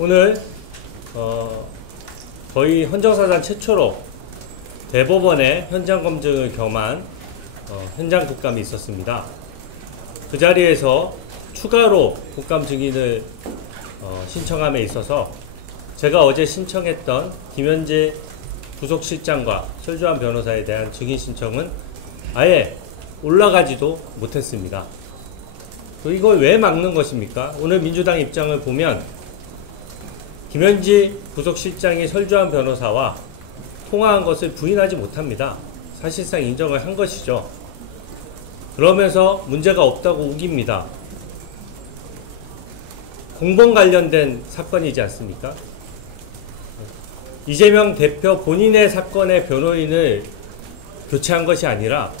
오늘 거의 헌정사상 최초로 대법원의 현장 검증을 겸한 현장 국감이 있었습니다. 그 자리에서 추가로 국감 증인을 신청함에 있어서 제가 어제 신청했던 김현재 부속실장과 설주환 변호사에 대한 증인 신청은 아예 올라가지도 못했습니다. 이걸 왜 막는 것입니까? 오늘 민주당 입장을 보면 김현지 부속실장이 설주환 변호사와 통화한 것을 부인하지 못합니다. 사실상 인정을 한 것이죠. 그러면서 문제가 없다고 우깁니다. 공범 관련된 사건이지 않습니까? 이재명 대표 본인의 사건의 변호인을 교체한 것이 아니라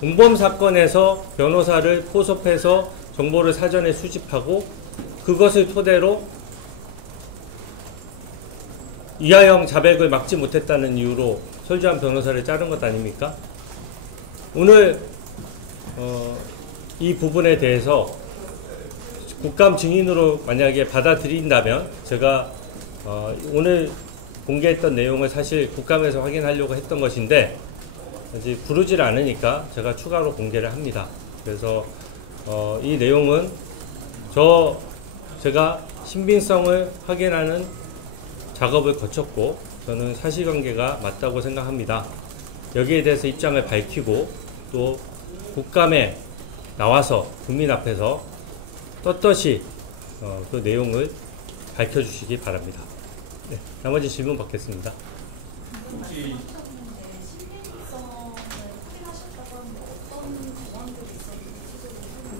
공범 사건에서 변호사를 포섭해서 정보를 사전에 수집하고 그것을 토대로 이하영 자백을 막지 못했다는 이유로 설주환 변호사를 자른 것 아닙니까? 오늘 이 부분에 대해서 국감 증인으로 만약에 받아들인다면 제가 오늘 공개했던 내용을 사실 국감에서 확인하려고 했던 것인데 아직 부르질 않으니까 제가 추가로 공개를 합니다. 그래서 이 내용은 제가 신빙성을 확인하는 작업을 거쳤고 저는 사실관계가 맞다고 생각합니다. 여기에 대해서 입장을 밝히고 또 국감에 나와서 국민 앞에서 떳떳이 그 내용을 밝혀주시기 바랍니다. 네, 나머지 질문 받겠습니다.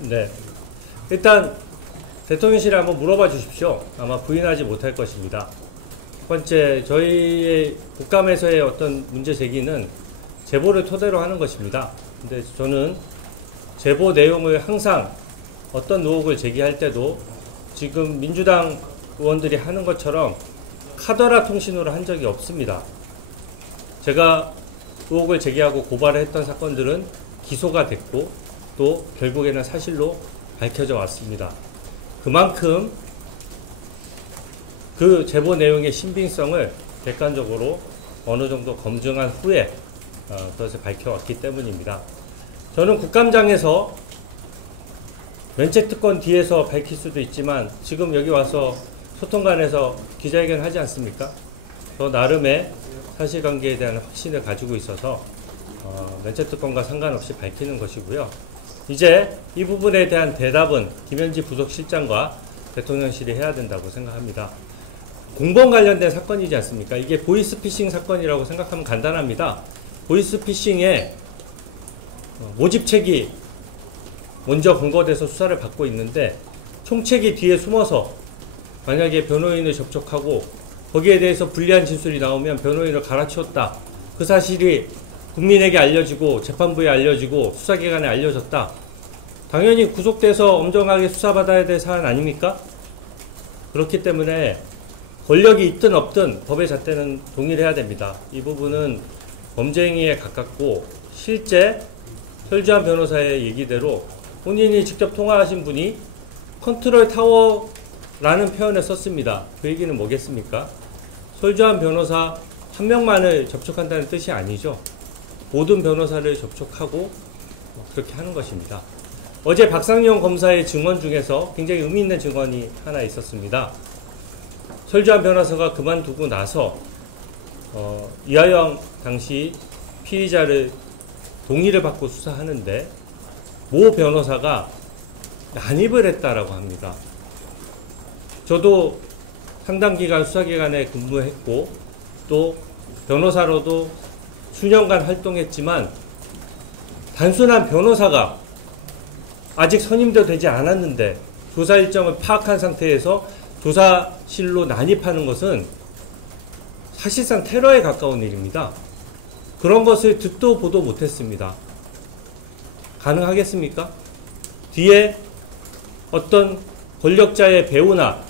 네, 일단 대통령실에 한번 물어봐 주십시오. 아마 부인하지 못할 것입니다. 첫 번째, 저희의 국감에서의 어떤 문제 제기는 제보를 토대로 하는 것입니다. 근데 저는 제보 내용을 항상 어떤 의혹을 제기할 때도 지금 민주당 의원들이 하는 것처럼 카더라 통신으로 한 적이 없습니다. 제가 의혹을 제기하고 고발을 했던 사건들은 기소가 됐고 또 결국에는 사실로 밝혀져 왔습니다. 그만큼 그 제보 내용의 신빙성을 객관적으로 어느 정도 검증한 후에 그것을 밝혀왔기 때문입니다. 저는 국감장에서 면책특권 뒤에서 밝힐 수도 있지만 지금 여기 와서 소통관에서 기자회견 하지 않습니까? 저 나름의 사실관계에 대한 확신을 가지고 있어서 면책특권과 상관없이 밝히는 것이고요. 이제 이 부분에 대한 대답은 김현지 부속실장과 대통령실이 해야 된다고 생각합니다. 공범 관련된 사건이지 않습니까? 이게 보이스피싱 사건이라고 생각하면 간단합니다. 보이스피싱에 모집책이 먼저 검거돼서 수사를 받고 있는데 총책이 뒤에 숨어서 만약에 변호인을 접촉하고 거기에 대해서 불리한 진술이 나오면 변호인을 갈아치웠다. 그 사실이 국민에게 알려지고 재판부에 알려지고 수사기관에 알려졌다. 당연히 구속돼서 엄정하게 수사받아야 될 사안 아닙니까? 그렇기 때문에 권력이 있든 없든 법의 잣대는 동일해야 됩니다. 이 부분은 범죄행위에 가깝고 실제 설주환 변호사의 얘기대로 본인이 직접 통화하신 분이 컨트롤 타워라는 표현을 썼습니다. 그 얘기는 뭐겠습니까? 설주환 변호사 한 명만을 접촉한다는 뜻이 아니죠. 모든 변호사를 접촉하고 그렇게 하는 것입니다. 어제 박상용 검사의 증언 중에서 굉장히 의미 있는 증언이 하나 있었습니다. 설주환 변호사가 그만두고 나서 이하영 당시 피의자를 동의를 받고 수사하는데 모 변호사가 난입을 했다라고 합니다. 저도 상당 기간 수사기관에 근무했고 또 변호사로도 수년간 활동했지만 단순한 변호사가 아직 선임도 되지 않았는데 조사 일정을 파악한 상태에서 조사실로 난입하는 것은 사실상 테러에 가까운 일입니다. 그런 것을 듣도 보도 못했습니다. 가능하겠습니까? 뒤에 어떤 권력자의 배우나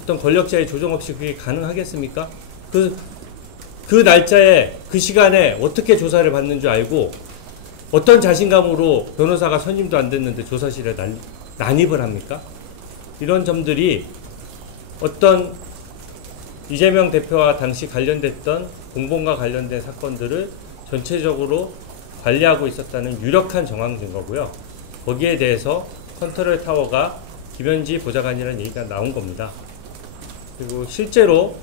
어떤 권력자의 조정 없이 그게 가능하겠습니까? 그 날짜에 그 시간에 어떻게 조사를 받는 줄 알고 어떤 자신감으로 변호사가 선임도 안 됐는데 조사실에 난입을 합니까? 이런 점들이 어떤 이재명 대표와 당시 관련됐던 공범과 관련된 사건들을 전체적으로 관리하고 있었다는 유력한 정황 증거고요. 거기에 대해서 컨트롤 타워가 김현지 보좌관이라는 얘기가 나온 겁니다. 그리고 실제로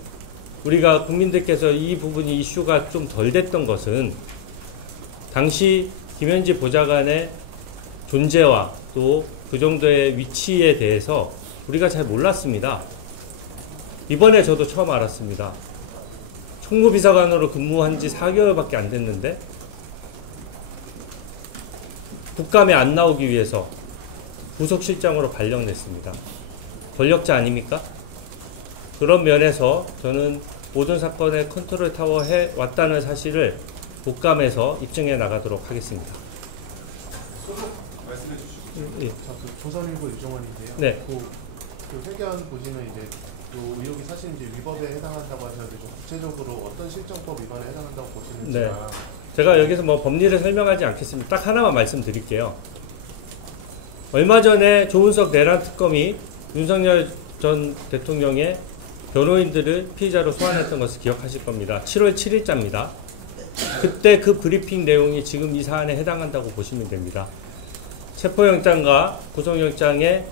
우리가 국민들께서 이 부분이 이슈가 좀 덜 됐던 것은 당시 김현지 보좌관의 존재와 또 그 정도의 위치에 대해서 우리가 잘 몰랐습니다. 이번에 저도 처음 알았습니다. 총무비서관으로 근무한 지 4개월밖에 안 됐는데 국감에 안 나오기 위해서 부속실장으로 발령냈습니다. 권력자 아닙니까? 그런 면에서 저는 모든 사건에 컨트롤 타워 해왔다는 사실을 국감에서 입증해 나가도록 하겠습니다. 소속 말씀해 주시죠. 예. 자, 그 조선일보 유정원인데요. 네. 그 회견 보시면 이제 또 의혹이 사실 이제 위법에 해당한다고 하셨는데 좀 구체적으로 어떤 실정법 위반에 해당한다고 보시는지. 네. 제가 여기서 뭐 법리를 설명하지 않겠습니다. 딱 하나만 말씀드릴게요. 얼마 전에 조은석 내란 특검이 윤석열 전 대통령의 변호인들을 피의자로 소환했던 것을 기억하실 겁니다. 7월 7일자입니다. 그때 그 브리핑 내용이 지금 이 사안에 해당한다고 보시면 됩니다. 체포영장과 구속영장의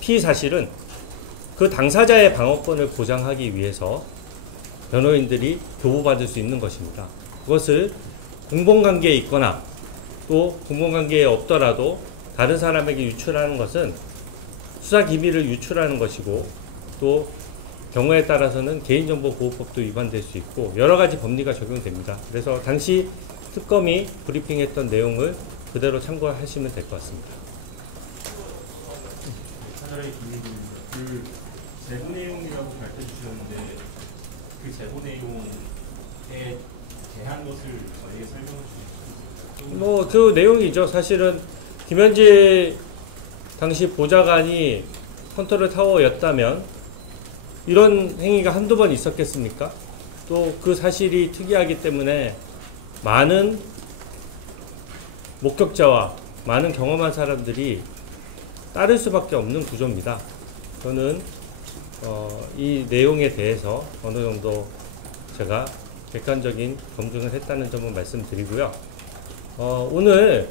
피의 사실은 그 당사자의 방어권을 보장하기 위해서 변호인들이 교부받을 수 있는 것입니다. 그것을 공범관계에 있거나 또 공범관계에 없더라도 다른 사람에게 유출하는 것은 수사기밀을 유출하는 것이고 또 경우에 따라서는 개인정보보호법도 위반될 수 있고 여러 가지 법리가 적용됩니다. 그래서 당시 특검이 브리핑했던 내용을 그대로 참고하시면 될 것 같습니다. 차라리 김민규입니다. 그 제보 내용이라고 밝혀 주셨는데 그 제보 내용에 대한 것을 저희에게 설명해 주시죠. 뭐 그 내용이죠. 사실은 김현지 당시 보좌관이 컨트롤 타워였다면 이런 행위가 한두 번 있었겠습니까? 또 그 사실이 특이하기 때문에 많은 목격자와 많은 경험한 사람들이 따를 수밖에 없는 구조입니다. 저는 이 내용에 대해서 어느 정도 제가 객관적인 검증을 했다는 점을 말씀드리고요. 오늘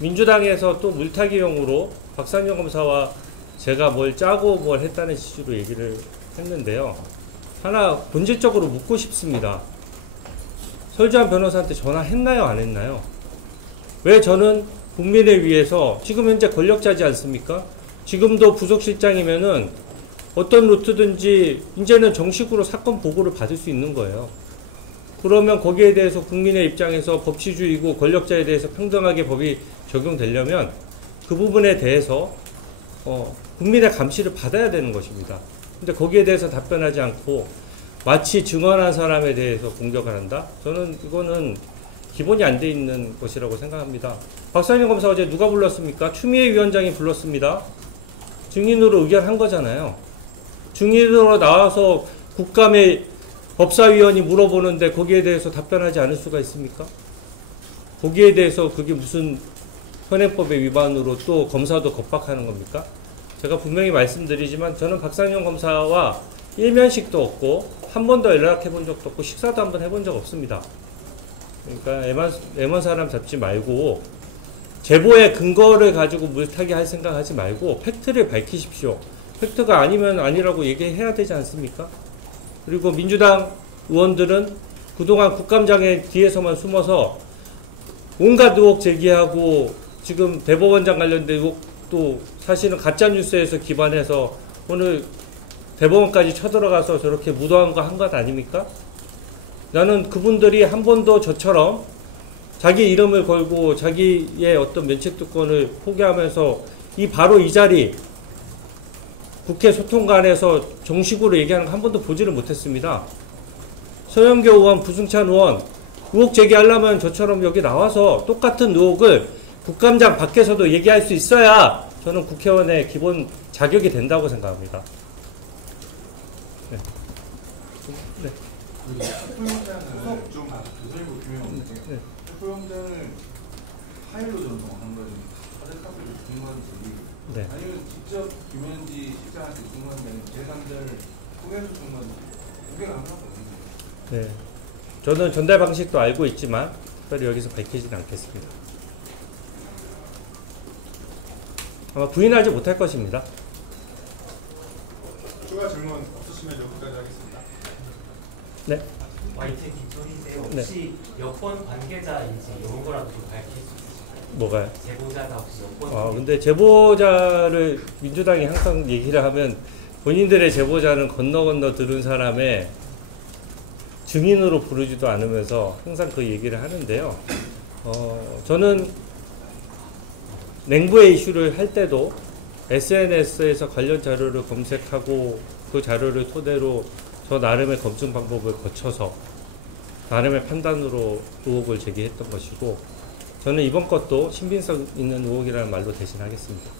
민주당에서 또 물타기용으로 박상현 검사와 제가 뭘 짜고 뭘 했다는 취지로 얘기를 했는데요. 하나 본질적으로 묻고 싶습니다. 설주한 변호사한테 전화했나요? 안 했나요? 왜 저는 국민을 위해서 지금 현재 권력자지 않습니까? 지금도 부속실장이면은 어떤 루트든지 이제는 정식으로 사건 보고를 받을 수 있는 거예요. 그러면 거기에 대해서 국민의 입장에서 법치주의고 권력자에 대해서 평등하게 법이 적용되려면 그 부분에 대해서 국민의 감시를 받아야 되는 것입니다. 근데 거기에 대해서 답변하지 않고 마치 증언한 사람에 대해서 공격을 한다? 저는 이거는 기본이 안 돼 있는 것이라고 생각합니다. 박상현 검사 어제 누가 불렀습니까? 추미애 위원장이 불렀습니다. 증인으로 의결한 거잖아요. 증인으로 나와서 국감의 법사위원이 물어보는데 거기에 대해서 답변하지 않을 수가 있습니까? 거기에 대해서 그게 무슨 현행법의 위반으로 또 검사도 겁박하는 겁니까? 제가 분명히 말씀드리지만 저는 박상현 검사와 일면식도 없고 한 번도 연락해 본 적도 없고 식사도 한 번 해본 적 없습니다. 그러니까 애먼 사람 잡지 말고 제보의 근거를 가지고 물타기 할 생각 하지 말고 팩트를 밝히십시오. 팩트가 아니면 아니라고 얘기해야 되지 않습니까? 그리고 민주당 의원들은 그동안 국감장에 뒤에서만 숨어서 온갖 의혹 제기하고 지금 대법원장 관련된 의혹도 사실은 가짜뉴스에서 기반해서 오늘 대법원까지 쳐들어가서 저렇게 무도한 거 한 것 아닙니까? 나는 그분들이 한 번도 저처럼 자기 이름을 걸고 자기의 어떤 면책특권을 포기하면서 바로 이 자리 국회 소통관에서 정식으로 얘기하는 거 한 번도 보지를 못했습니다. 서영교 의원, 부승찬 의원 의혹 제기하려면 저처럼 여기 나와서 똑같은 의혹을 국감장 밖에서도 얘기할 수 있어야 저는 국회의원의 기본 자격이 된다고 생각합니다. 네. 네. 체포영장은 좀 조선일보 규명인데 네. 체포영장을 파일로 전송한 거죠. 다들 카피를 준 건지 네. 아니면 직접 김현지 실장한테 준 건지 제3자를 통해서 정말 무게가 하나도 없는데. 네. 저는 전달 방식도 알고 있지만 특별히 여기서 밝히지는 않겠습니다. 아마 부인하지 못할 것입니다. 추가 질문 없으시면 여기까지 하겠습니다. 네. YT 기존인데 네. 혹시 여권 관계자인지 이런 거라도 좀 밝힐 수 있으실까요? 뭐가요? 제보자가 혹시 여권 아, 근데 제보자를 민주당이 항상 얘기를 하면 본인들의 제보자는 건너 들은 사람의 증인으로 부르지도 않으면서 항상 그 얘기를 하는데요. 저는 냉부의 이슈를 할 때도 SNS에서 관련 자료를 검색하고 그 자료를 토대로 저 나름의 검증 방법을 거쳐서 나름의 판단으로 의혹을 제기했던 것이고, 저는 이번 것도 신빙성 있는 의혹이라는 말로 대신하겠습니다.